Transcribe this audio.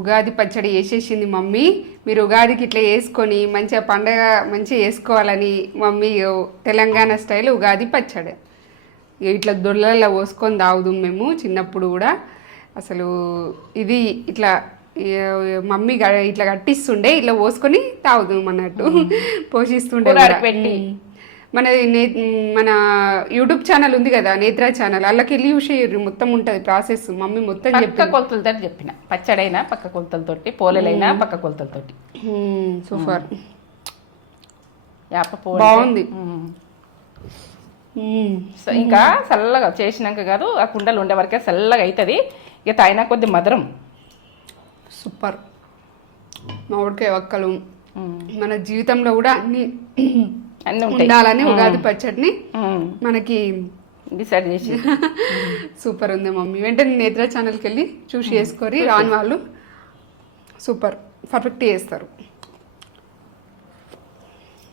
ఉగాది పచ్చడి వేసేసింది మమ్మీ. మీరు ఉగాదికి ఇట్లా వేసుకొని మంచిగా పండగ మంచిగా వేసుకోవాలని మమ్మీ తెలంగాణ స్టైల్ ఉగాది పచ్చడి. ఇట్లా దొడ్లలో పోసుకొని తాగుదాం మేము చిన్నప్పుడు కూడా. అసలు ఇది ఇట్లా మమ్మీ ఇట్లా కట్టిస్తుండే ఇట్లా పోసుకొని తాగుదాం అన్నట్టు. పోషిస్తుండే. పెట్టి. మన నే- మన యూట్యూబ్ ఛానల్ ఉంది కదా నేత్ర ఛానల్ అల్లకి వెళ్ళి చూసి మొత్తం ఉంటుంది ప్రాసెస్ మమ్మీ మొత్తం పక్క కొలతలతో చెప్పిన పచ్చడైనా పక్క కొలతలతోటి పోలేలైనా పక్క కొలతలతోటి. సూపర్. యాప బాగుంది. సో ఇంకా చల్లగా చేసినాక కాదు ఆ కుండలు ఉండే వరకే చల్లగా అవుతుంది ఇక తాగినా కొద్ది మధురం. సూపర్. మామిడికాయ ఒక్కలు. మన జీవితంలో కూడా అన్ని ఉండాలని ఉగాది పచ్చడిని. మనకి డిసైడ్ చేసి. సూపర్ ఉంది మమ్మీ. వెంటనే నేత్ర ఛానల్కి వెళ్ళి చూసి వేసుకొని రాని వాళ్ళు సూపర్. పర్ఫెక్ట్ చేస్తారు.